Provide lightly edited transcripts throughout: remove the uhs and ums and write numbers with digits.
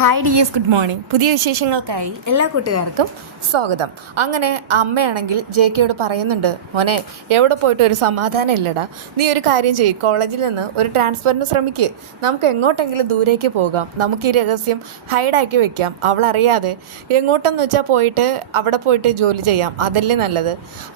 Hi dears, good morning. പുതിയ വിശേഷങ്ങൾക്കായി എല്ലാ കൂട്ടുകാർക്കും സ്വാഗതം. അങ്ങനെ അമ്മയാണെങ്കിൽ ജെ.കെയോട് പറയുന്നുണ്ട്, മോനെ എവിടെ പോയിട്ട് ഒരു സമാധാനം ഇല്ലടാ, നീ ഒരു കാര്യം ചെയ്യ്, കോളേജിൽ നിന്ന് ഒരു ട്രാൻസ്ഫറിന് ശ്രമിക്ക്, നമുക്ക് എങ്ങോട്ടെങ്കിലും ദൂരേക്ക് പോകാം, നമുക്ക് ഈ രഹസ്യം ഹൈഡാക്കി വെക്കാം, അവളറിയാതെ എങ്ങോട്ടെന്ന് വെച്ചാൽ പോയിട്ട് അവിടെ പോയിട്ട് ജോലി ചെയ്യാം, അതല്ലേ നല്ലത്.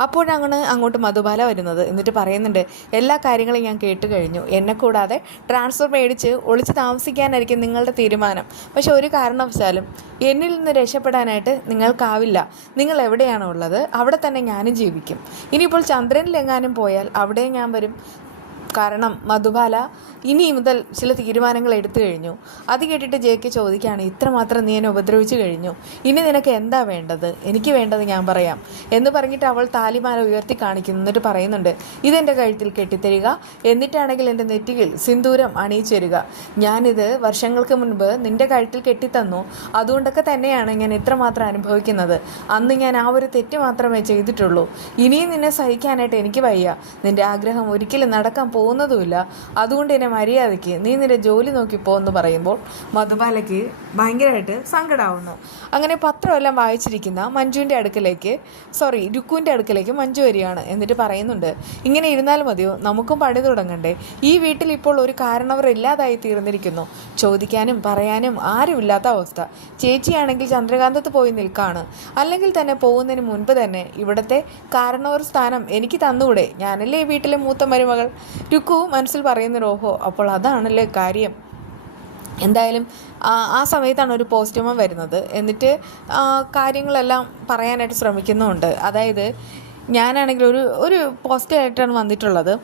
അപ്പോഴാണ് അങ്ങോട്ട് മധുബാല വരുന്നത്. എന്നിട്ട് പറയുന്നുണ്ട്, എല്ലാ കാര്യങ്ങളും ഞാൻ കേട്ട് കഴിഞ്ഞു, എന്നെ കൂടാതെ ട്രാൻസ്ഫർ മേടിച്ച് ഒളിച്ച് താമസിക്കാനായിരിക്കും നിങ്ങളുടെ തീരുമാനം. പക്ഷെ ഒരു കാരണവശാലും എന്നിൽ നിന്ന് രക്ഷപ്പെടാനായിട്ട് നിങ്ങൾക്കാവില്ല. നിങ്ങൾ എവിടെയാണോ ഉള്ളത് അവിടെ തന്നെ ഞാനും ജീവിക്കും. ഇനിയിപ്പോൾ ചന്ദ്രനിലെങ്ങാനും പോയാൽ അവിടെയും ഞാൻ വരും. കാരണം മധുബാല ഇനി മുതൽ ചില തീരുമാനങ്ങൾ എടുത്തു കഴിഞ്ഞു. അത് കേട്ടിട്ട് ജെ.കെ ചോദിക്കുകയാണ്, ഇത്രമാത്രം നീ എന്നെ ഉപദ്രവിച്ചു കഴിഞ്ഞു, ഇനി നിനക്ക് എന്താ വേണ്ടത്? എനിക്ക് വേണ്ടത് ഞാൻ പറയാം എന്ന് പറഞ്ഞിട്ട് അവൾ താലിമാല ഉയർത്തി കാണിക്കുന്നു. എന്നിട്ട് പറയുന്നുണ്ട്, ഇതെൻ്റെ കഴുത്തിൽ കെട്ടിത്തരിക, എന്നിട്ടാണെങ്കിൽ എൻ്റെ നെറ്റിയിൽ സിന്ദൂരം അണിയിച്ചേരുക. ഞാനിത് വർഷങ്ങൾക്ക് മുൻപ് നിൻ്റെ കഴുത്തിൽ കെട്ടിത്തന്നു, അതുകൊണ്ടൊക്കെ തന്നെയാണ് ഞാൻ ഇത്രമാത്രം അനുഭവിക്കുന്നത്. അന്ന് ഞാൻ ആ ഒരു തെറ്റ് മാത്രമേ ചെയ്തിട്ടുള്ളൂ. ഇനിയും നിന്നെ സഹിക്കാനായിട്ട് എനിക്ക് വയ്യ. നിൻ്റെ ആഗ്രഹം ഒരിക്കലും നടക്കാൻ പോകുന്നതുമില്ല. അതുകൊണ്ട് എന്നെ മര്യാദയ്ക്ക് നീ നിന്റെ ജോലി നോക്കിപ്പോ എന്ന് പറയുമ്പോൾ മധുബാലയ്ക്ക് ഭയങ്കരമായിട്ട് സങ്കടമാവുന്നു. അങ്ങനെ പത്രമെല്ലാം വായിച്ചിരിക്കുന്ന രുക്കുവിൻ്റെ അടുക്കലേക്ക് മഞ്ജു വരികയാണ്. എന്നിട്ട് പറയുന്നുണ്ട്, ഇങ്ങനെ ഇരുന്നാൽ മതിയോ, നമുക്കും പണി തുടങ്ങണ്ടേ? ഈ വീട്ടിൽ ഇപ്പോൾ ഒരു കാരണവർ ഇല്ലാതായി തീർന്നിരിക്കുന്നു. ചോദിക്കാനും പറയാനും ആരുമില്ലാത്ത അവസ്ഥ. ചേച്ചിയാണെങ്കിൽ ചന്ദ്രകാന്തത്ത് പോയി നിൽക്കാണ്. അല്ലെങ്കിൽ തന്നെ പോകുന്നതിന് മുൻപ് തന്നെ ഇവിടുത്തെ കാരണവർ സ്ഥാനം എനിക്ക് തന്നുകൂടെ? ഞാനല്ലേ ഈ വീട്ടിലെ മൂത്ത മരുമകൾ. രുക്കു മനസ്സിൽ പറയുന്നൊരു, ഓഹോ, അപ്പോൾ അതാണല്ലേ കാര്യം. എന്തായാലും ആ സമയത്താണ് ഒരു പോസ്റ്റ്മാൻ വരുന്നത്. എന്നിട്ട് കാര്യങ്ങളെല്ലാം പറയാനായിട്ട് ശ്രമിക്കുന്നുമുണ്ട്. അതായത് ഞാനാണെങ്കിൽ ഒരു പോസ്റ്റായിട്ടാണ് വന്നിട്ടുള്ളത്.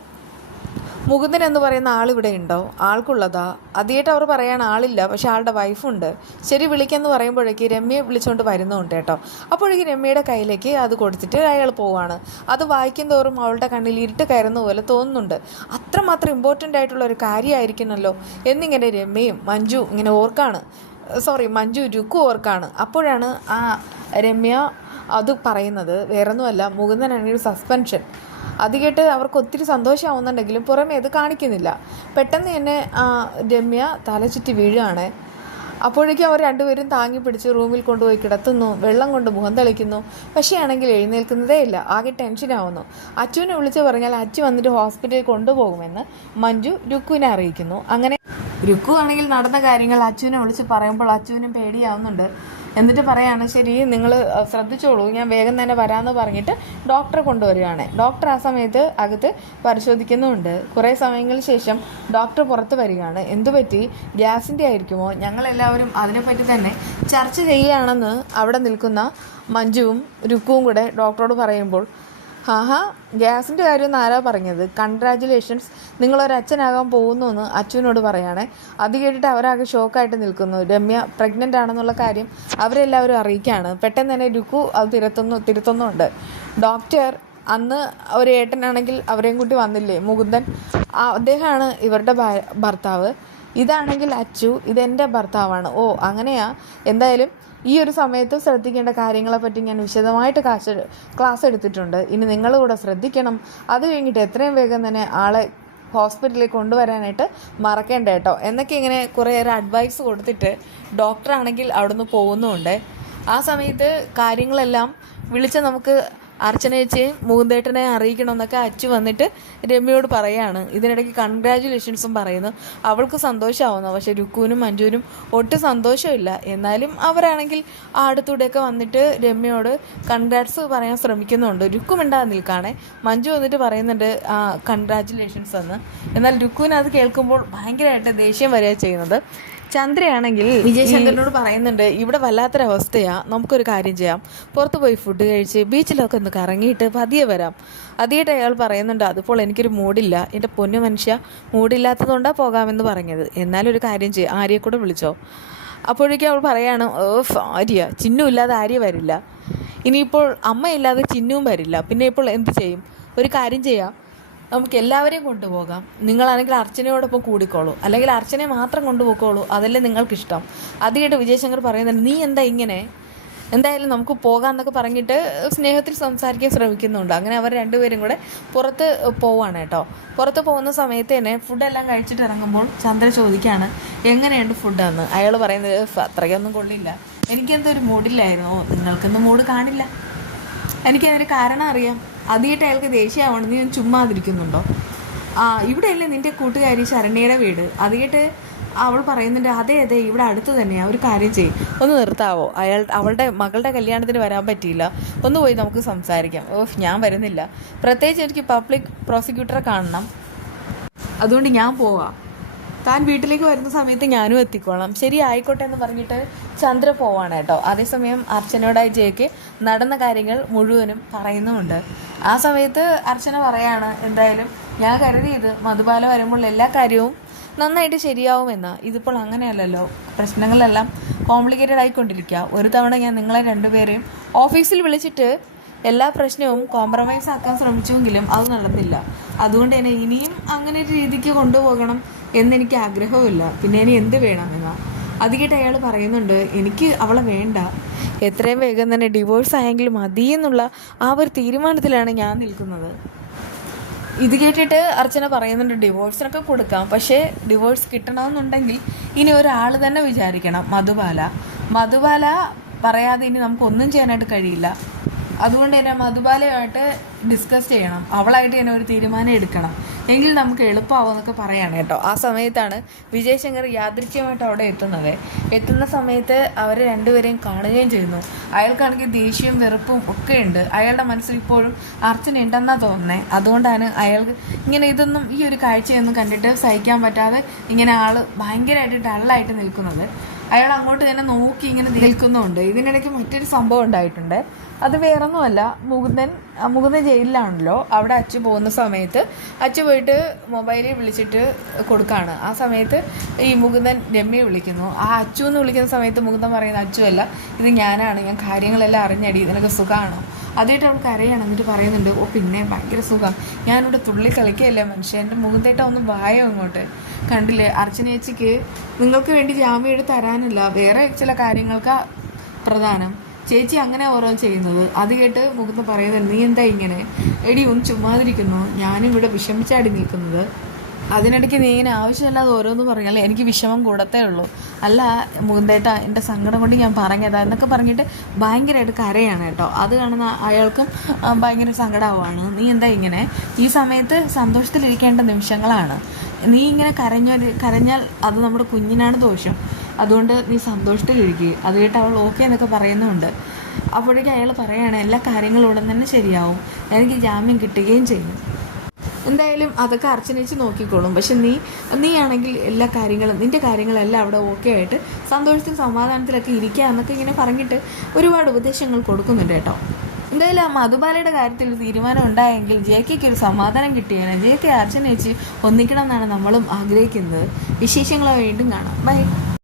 മുകുന്ദൻ എന്ന് പറയുന്ന ആളിവിടെ ഉണ്ടോ? ആൾക്കുള്ളതാ? അതിയായിട്ട് അവർ പറയാണ് ആളില്ല, പക്ഷെ ആളുടെ വൈഫുണ്ട്. ശരി, വിളിക്കാമെന്ന് പറയുമ്പോഴേക്ക് രമ്യയെ വിളിച്ചുകൊണ്ട് വരുന്നുണ്ട് കേട്ടോ. അപ്പോഴേക്ക് രമ്യയുടെ കയ്യിലേക്ക് അത് കൊടുത്തിട്ട് അയാൾ പോവാണ്. അത് വായിക്കും തോറും അവളുടെ കണ്ണിൽ ഇരുട്ട് കയറുന്ന പോലെ തോന്നുന്നുണ്ട്. അത്രമാത്രം ഇമ്പോർട്ടൻ്റ് ആയിട്ടുള്ള ഒരു കാര്യമായിരിക്കണമല്ലോ എന്നിങ്ങനെ രമ്യയും മഞ്ജു ഇങ്ങനെ മഞ്ജു രുക്കു ഓർക്കാണ്. അപ്പോഴാണ് ആ രമ്യ അത് പറയുന്നത്. വേറൊന്നുമല്ല, മുകുന്ദനാണെങ്കിൽ ഒരു സസ്പെൻഷൻ. അത് കേട്ട് അവർക്ക് ഒത്തിരി സന്തോഷമാവുന്നുണ്ടെങ്കിലും പുറമേ അത് കാണിക്കുന്നില്ല. പെട്ടെന്ന് തന്നെ രമ്യ തല ചുറ്റി വീഴുകയാണ്. അപ്പോഴേക്കും അവർ രണ്ടുപേരും താങ്ങി പിടിച്ച് റൂമിൽ കൊണ്ടുപോയി കിടത്തുന്നു. വെള്ളം കൊണ്ട് മുഖം തെളിക്കുന്നു. പക്ഷേ ആണെങ്കിൽ എഴുന്നേൽക്കുന്നതേ ഇല്ല. ആകെ ടെൻഷനാവുന്നു. അച്ചുവിനെ വിളിച്ച് പറഞ്ഞാൽ അച്ചു വന്നിട്ട് ഹോസ്പിറ്റലിൽ കൊണ്ടുപോകുമെന്ന് മഞ്ജു രുക്കുവിനെ അറിയിക്കുന്നു. അങ്ങനെ രുക്കു ആണെങ്കിൽ നടന്ന കാര്യങ്ങൾ അച്ചുവിനെ വിളിച്ച് പറയുമ്പോൾ അച്ചുവിനും പേടിയാവുന്നുണ്ട്. എന്നിട്ട് പറയാണ്, ശരി, നിങ്ങൾ ശ്രദ്ധിച്ചോളൂ, ഞാൻ വേഗം തന്നെ വരാമെന്ന് പറഞ്ഞിട്ട് ഡോക്ടറെ കൊണ്ടുവരികയാണ്. ഡോക്ടർ ആ സമയത്ത് അകത്ത് പരിശോധിക്കുന്നുമുണ്ട്. കുറേ സമയങ്ങൾക്ക് ശേഷം ഡോക്ടർ പുറത്ത് വരികയാണ്. എന്തുപറ്റി? ഗ്യാസിൻ്റെ ആയിരിക്കുമോ? ഞങ്ങളെല്ലാവരും അതിനെപ്പറ്റി തന്നെ ചർച്ച ചെയ്യുകയാണെന്ന് അവിടെ നിൽക്കുന്ന മഞ്ജുവും രുക്കുവും കൂടെ ഡോക്ടറോട് പറയുമ്പോൾ, ഗ്യാസിൻ്റെ കാര്യമൊന്നും ആരാ പറഞ്ഞത്? കൺഗ്രാജുലേഷൻസ്, നിങ്ങളൊരച്ഛനാകാൻ പോകുന്നു എന്ന് അച്ഛനോട് പറയുകയാണെ. അത് കേട്ടിട്ട് അവരാകെ ഷോക്കായിട്ട് നിൽക്കുന്നു. രമ്യ പ്രഗ്നൻ്റ് ആണെന്നുള്ള കാര്യം അവരെല്ലാവരും അറിയിക്കുകയാണ്. പെട്ടെന്ന് തന്നെ രുക്കു അത് തിരുത്തുന്നുണ്ട്. ഡോക്ടർ അന്ന് ഒരു ഏട്ടനാണെങ്കിൽ അവരെയും കൂട്ടി വന്നില്ലേ, മുകുന്ദൻ, അദ്ദേഹമാണ് ഇവരുടെ ഭർത്താവ്. ഇതാണെങ്കിൽ അച്ചു, ഇതെൻ്റെ ഭർത്താവാണ്. ഓ, അങ്ങനെയാ. എന്തായാലും ഈ ഒരു സമയത്ത് ശ്രദ്ധിക്കേണ്ട കാര്യങ്ങളെപ്പറ്റി ഞാൻ വിശദമായിട്ട് ക്ലാസ് എടുത്തിട്ടുണ്ട്. ഇനി നിങ്ങളിവിടെ ശ്രദ്ധിക്കണം. അത് കഴിഞ്ഞിട്ട് എത്രയും വേഗം തന്നെ ആളെ ഹോസ്പിറ്റലിൽ കൊണ്ടുവരാനായിട്ട് മറക്കേണ്ട കേട്ടോ എന്നൊക്കെ ഇങ്ങനെ കുറേയേറെ അഡ്വൈസ് കൊടുത്തിട്ട് ഡോക്ടറാണെങ്കിൽ അവിടുന്ന് പോകുന്നുമുണ്ട്. ആ സമയത്ത് കാര്യങ്ങളെല്ലാം വിളിച്ച് നമുക്ക് അർച്ചനയേച്ചിയും മുകുന്ദേട്ടനെ അറിയിക്കണമെന്നൊക്കെ അച്ചു വന്നിട്ട് രമ്യയോട് പറയുകയാണ്. ഇതിനിടയ്ക്ക് കൺഗ്രാജുലേഷൻസും പറയുന്നു. അവൾക്ക് സന്തോഷമാവുന്നു. പക്ഷേ രുക്കുവിനും മഞ്ജുവിനും ഒട്ടും സന്തോഷമില്ല. എന്നാലും അവരാണെങ്കിൽ അടുത്തൂടെയൊക്കെ വന്നിട്ട് രമ്യയോട് കൺഗ്രാറ്റ്സ് പറയാൻ ശ്രമിക്കുന്നുണ്ട്. രുക്കു മിണ്ടാതെ നിൽക്കുകയാണെ. മഞ്ജു വന്നിട്ട് പറയുന്നുണ്ട് കൺഗ്രാജുലേഷൻസ് എന്ന്. എന്നാൽ രുക്കുവിന് അത് കേൾക്കുമ്പോൾ ഭയങ്കരമായിട്ട് ദേഷ്യം വരിക ചെയ്യുന്നത്. ചന്ദ്രയാണെങ്കിൽ വിജയശങ്കറിനോട് പറയുന്നുണ്ട്, ഇവിടെ വല്ലാത്തൊരവസ്ഥയാണ്, നമുക്കൊരു കാര്യം ചെയ്യാം, പുറത്ത് പോയി ഫുഡ് കഴിച്ച് ബീച്ചിലൊക്കെ ഒന്ന് കറങ്ങിയിട്ട് പതിയെ വരാം. അതിയായിട്ട് അയാൾ പറയുന്നുണ്ട്, അതിപ്പോൾ എനിക്കൊരു മൂഡില്ല, എൻ്റെ പൊന്നു മനുഷ്യ, മൂഡില്ലാത്തതുകൊണ്ടാണ് പോകാമെന്ന് പറഞ്ഞത്. എന്നാലും ഒരു കാര്യം ചെയ്യും, ആര്യയെ കൂടെ വിളിച്ചോ. അപ്പോഴേക്കും അവൾ പറയാണ്, ആര്യ, ചിന്നു ഇല്ലാതെ ആര്യ വരില്ല, ഇനിയിപ്പോൾ അമ്മയില്ലാതെ ചിന്നുവും വരില്ല, പിന്നെ ഇപ്പോൾ എന്ത് ചെയ്യും? ഒരു കാര്യം ചെയ്യാം, നമുക്ക് എല്ലാവരെയും കൊണ്ടുപോകാം. നിങ്ങളാണെങ്കിൽ അർച്ചനയോടൊപ്പം കൂടിക്കോളൂ, അല്ലെങ്കിൽ അർച്ചനയെ മാത്രം കൊണ്ടുപോയിക്കോളൂ, അതല്ലേ നിങ്ങൾക്കിഷ്ടം. അത് കേട്ട് വിജയശങ്കർ പറയുന്നുണ്ട്, നീ എന്താ ഇങ്ങനെ? എന്തായാലും നമുക്ക് പോകാമെന്നൊക്കെ പറഞ്ഞിട്ട് സ്നേഹത്തിൽ സംസാരിക്കാൻ ശ്രമിക്കുന്നുണ്ട്. അങ്ങനെ അവർ രണ്ടുപേരും കൂടെ പുറത്ത് പോവാണ് കേട്ടോ. പുറത്ത് പോകുന്ന സമയത്ത് തന്നെ ഫുഡെല്ലാം കഴിച്ചിട്ട് ഇറങ്ങുമ്പോൾ ചന്ദ്ര ചോദിക്കുകയാണ് എങ്ങനെയുണ്ട് ഫുഡെന്ന്. അയാൾ പറയുന്നത് അത്രയൊന്നും കൊള്ളില്ല, എനിക്കെന്തോ ഒരു മൂഡില്ലായിരുന്നു. നിങ്ങൾക്കൊന്നും മൂഡ് കാണില്ല, എനിക്കതിന് കാരണം അറിയാം. ആദ്യമായിട്ട് അയാൾക്ക് ദേഷ്യമാവണം, നീ ചുമ്മാതിരിക്കുന്നുണ്ടോ? ഇവിടെയല്ലേ നിൻ്റെ കൂട്ടുകാരി ശരണ്യയുടെ വീട്? ആദ്യമായിട്ട് അവൾ പറയുന്നുണ്ട് അതെ അതെ ഇവിടെ അടുത്ത് തന്നെയാണ്, ഒരു കാര്യം ചെയ്യും, ഒന്ന് നിർത്താവോ? അവളുടെ മകളുടെ കല്യാണത്തിന് വരാൻ പറ്റിയില്ല, ഒന്ന് പോയി നമുക്ക് സംസാരിക്കാം. ഞാൻ വരുന്നില്ല, പ്രത്യേകിച്ച് എനിക്ക് പബ്ലിക് പ്രോസിക്യൂട്ടറെ കാണണം, അതുകൊണ്ട് ഞാൻ പോവാം. താൻ വീട്ടിലേക്ക് വരുന്ന സമയത്ത് ഞാനും എത്തിക്കോളാം. ശരി ആയിക്കോട്ടെ എന്ന് പറഞ്ഞിട്ട് ചന്ദ്ര പോവാണ് കേട്ടോ. അതേസമയം അർച്ചനയോടായി ജയക്ക് നടന്ന കാര്യങ്ങൾ മുഴുവനും പറയുന്നുമുണ്ട്. ആ സമയത്ത് അർച്ചന പറയാണ് എന്തായാലും ഞാൻ കരുതിയത് മധുബാല വരുമ്പോൾ എല്ലാ കാര്യവും നന്നായിട്ട് ശരിയാവുമെന്ന്. ഇതിപ്പോൾ അങ്ങനെയല്ലല്ലോ, പ്രശ്നങ്ങളെല്ലാം കോംപ്ലിക്കേറ്റഡ് ആയിക്കൊണ്ടിരിക്കുക. ഒരു തവണ ഞാൻ നിങ്ങളെ രണ്ടുപേരെയും ഓഫീസിൽ വിളിച്ചിട്ട് എല്ലാ പ്രശ്നവും കോംപ്രമൈസ് ആക്കാൻ ശ്രമിച്ചുവെങ്കിലും അത് നടന്നില്ല. അതുകൊണ്ട് തന്നെ ഇനിയും അങ്ങനെ ഒരു രീതിക്ക് കൊണ്ടുപോകണം എന്നെനിക്ക് ആഗ്രഹവുമില്ല. പിന്നെ ഇനി എന്ത് വേണമെന്നാ അധികമായിട്ട് അയാൾ പറയുന്നുണ്ട്. എനിക്ക് അവളെ വേണ്ട, എത്രയും വേഗം തന്നെ ഡിവോഴ്സ് ആയെങ്കിലും മതി എന്നുള്ള ആ ഒരു തീരുമാനത്തിലാണ് ഞാൻ നിൽക്കുന്നത്. ഇത് കേട്ടിട്ട് അർച്ചന പറയുന്നുണ്ട് ഡിവോഴ്സിനൊക്കെ കൊടുക്കാം, പക്ഷേ ഡിവോഴ്സ് കിട്ടണമെന്നുണ്ടെങ്കിൽ ഇനി ഒരാൾ തന്നെ വിചാരിക്കണം, മധുബാല പറയാതെ ഇനി നമുക്കൊന്നും ചെയ്യാനായിട്ട് കഴിയില്ല. അതുകൊണ്ട് തന്നെ മധുബാലയുമായിട്ട് ഡിസ്കസ് ചെയ്യണം, അവളായിട്ട് തന്നെ ഒരു തീരുമാനം എടുക്കണം, എങ്കിൽ നമുക്ക് എളുപ്പമാവുമെന്നൊക്കെ പറയാണ് കേട്ടോ. ആ സമയത്താണ് വിജയശങ്കർ യാദൃച്ഛ്യമായിട്ട് അവിടെ എത്തുന്ന സമയത്ത് അവർ രണ്ടുപേരെയും കാണുകയും ചെയ്യുന്നു. അയാൾക്കാണെങ്കിൽ ദേഷ്യവും വെറുപ്പും ഒക്കെ ഉണ്ട്. അയാളുടെ മനസ്സിൽ ഇപ്പോഴും അർച്ചന ഉണ്ടെന്നാണ് തോന്നുന്നത്. അതുകൊണ്ടാണ് അയാൾക്ക് ഇങ്ങനെ ഇതൊന്നും ഈ ഒരു കാഴ്ചയൊന്നും കണ്ടിട്ട് സഹിക്കാൻ പറ്റാതെ ഇങ്ങനെ ഭയങ്കരമായിട്ട് ഡള്ളായിട്ട് നിൽക്കുന്നത്. അയാൾ അങ്ങോട്ട് തന്നെ നോക്കി ഇങ്ങനെ നിൽക്കുന്നുണ്ട്. ഇതിനിടയ്ക്ക് മറ്റൊരു സംഭവം ഉണ്ടായിട്ടുണ്ട്. അത് വേറൊന്നുമല്ല, മുകുന്ദൻ ജയിലിലാണല്ലോ. അവിടെ അച്ചു പോകുന്ന സമയത്ത് അച്ചു പോയിട്ട് മൊബൈലിൽ വിളിച്ചിട്ട് കൊടുക്കുകയാണ്. ആ സമയത്ത് ഈ മുകുന്ദൻ രമ്യയെ വിളിക്കുന്നു. ആ അച്ചു എന്ന് വിളിക്കുന്ന സമയത്ത് മുകുന്ദൻ പറയുന്നത് അച്ചു അല്ല, ഇത് ഞാനാണ്, ഞാൻ കാര്യങ്ങളെല്ലാം അറിഞ്ഞടി, ഇതിനൊക്കെ സുഖമാണോ? അതായിട്ട് അവൾ കരയാണ്. എന്നിട്ട് പറയുന്നുണ്ട് പിന്നെ ഭയങ്കര സുഖം, ഞാനിവിടെ തുള്ളി കളിക്കുകയല്ലേ മനുഷ്യൻ, എൻ്റെ മുകുന്ദേട്ട ഒന്ന് വായോ അങ്ങോട്ട്. കണ്ടില്ലേ അർച്ചന ചേച്ചിക്ക് നിങ്ങൾക്ക് വേണ്ടി ജാമ്യം എടുത്ത് തരാനല്ല, വേറെ ചില കാര്യങ്ങൾക്ക് പ്രധാനം. ചേച്ചി അങ്ങനെ ഓരോ ചെയ്യുന്നത്. അത് കേട്ട് മുകുന്ദൻ പറയുന്നത് നീ എന്താ ഇങ്ങനെ, എടി ഒന്ന് ചുമ്മാതിരിക്കുന്നു, ഞാനും ഇവിടെ വിഷമിച്ചാടി നിൽക്കുന്നത്, അതിനിടയ്ക്ക് നീ ഇങ്ങനെ ആവശ്യമില്ലാതെ ഓരോന്ന് പറഞ്ഞാൽ എനിക്ക് വിഷമം കൂടത്തേ ഉള്ളൂ. അല്ല മുകുന്ദേട്ട, എൻ്റെ സങ്കടം കൊണ്ട് ഞാൻ പറഞ്ഞതാ എന്നൊക്കെ പറഞ്ഞിട്ട് ഭയങ്കരമായിട്ട് കരയാണ് കേട്ടോ. അത് കാണുന്ന അയാൾക്കും ഭയങ്കര സങ്കടമാവുകയാണ്. നീ എന്താ ഇങ്ങനെ, ഈ സമയത്ത് സന്തോഷത്തിലിരിക്കേണ്ട നിമിഷങ്ങളാണ്, നീ ഇങ്ങനെ കരഞ്ഞാൽ അത് നമ്മുടെ കുഞ്ഞിനാണ് ദോഷം, അതുകൊണ്ട് നീ സന്തോഷത്തിലിരിക്കുക. അത് കേട്ട് അവൾ ഓക്കെ എന്നൊക്കെ പറയുന്നുണ്ട്. അപ്പോഴേക്കും അയാൾ പറയുകയാണ് എല്ലാ കാര്യങ്ങളും ഉടൻ തന്നെ ശരിയാവും, എനിക്ക് ജാമ്യം കിട്ടുകയും ചെയ്യും, എന്തായാലും അതൊക്കെ അർച്ചനേച്ച് നോക്കിക്കോളും. പക്ഷെ നീ ആണെങ്കിൽ എല്ലാ കാര്യങ്ങളും നിൻ്റെ കാര്യങ്ങളെല്ലാം അവിടെ ഓക്കെ ആയിട്ട് സന്തോഷത്തിലും സമാധാനത്തിലൊക്കെ ഇരിക്കുക എന്നൊക്കെ ഇങ്ങനെ പറഞ്ഞിട്ട് ഒരുപാട് ഉപദേശങ്ങൾ കൊടുക്കുന്നുണ്ട് കേട്ടോ. എന്തായാലും ആ മധുബാലയുടെ കാര്യത്തിൽ തീരുമാനം ഉണ്ടായെങ്കിൽ ജെയ്ക്ക് ഒരു സമാധാനം കിട്ടിയാണ്. ജെയ്ക്ക് അർച്ചനേച്ച് ഒന്നിക്കണം എന്നാണ് നമ്മളും ആഗ്രഹിക്കുന്നത്. വിശേഷങ്ങളെ വീണ്ടും കാണാം. ബൈ.